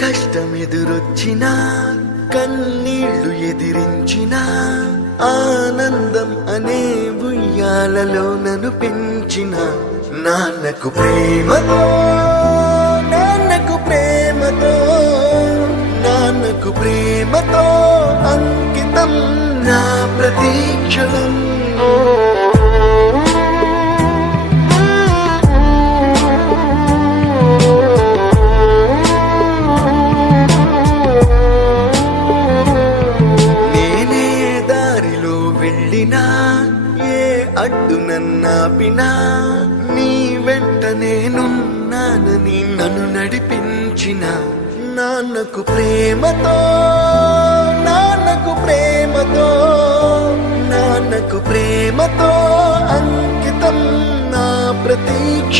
కష్టమెదురొచ్చినా కన్నీళ్లు ఎదిరించినా ఆనందం అనే ఉయ్యాలలో నన్ను పెంచిన నాన్నకు ప్రేమతో నాన్నకు ప్రేమతో నాన్నకు ప్రేమతో అంకితం నా ప్రతీక్షణం. నేనే దారిలో వెళ్ళినా ఏ అడ్డు నన్నాపినా నీ వెంట నేనున్నానని నన్ను నడిపించిన నాన్నకు ప్రేమతో నాన్నకు ప్రేమతో నాన్నకు ప్రేమతో అంకితం నా ప్రతీక్ష.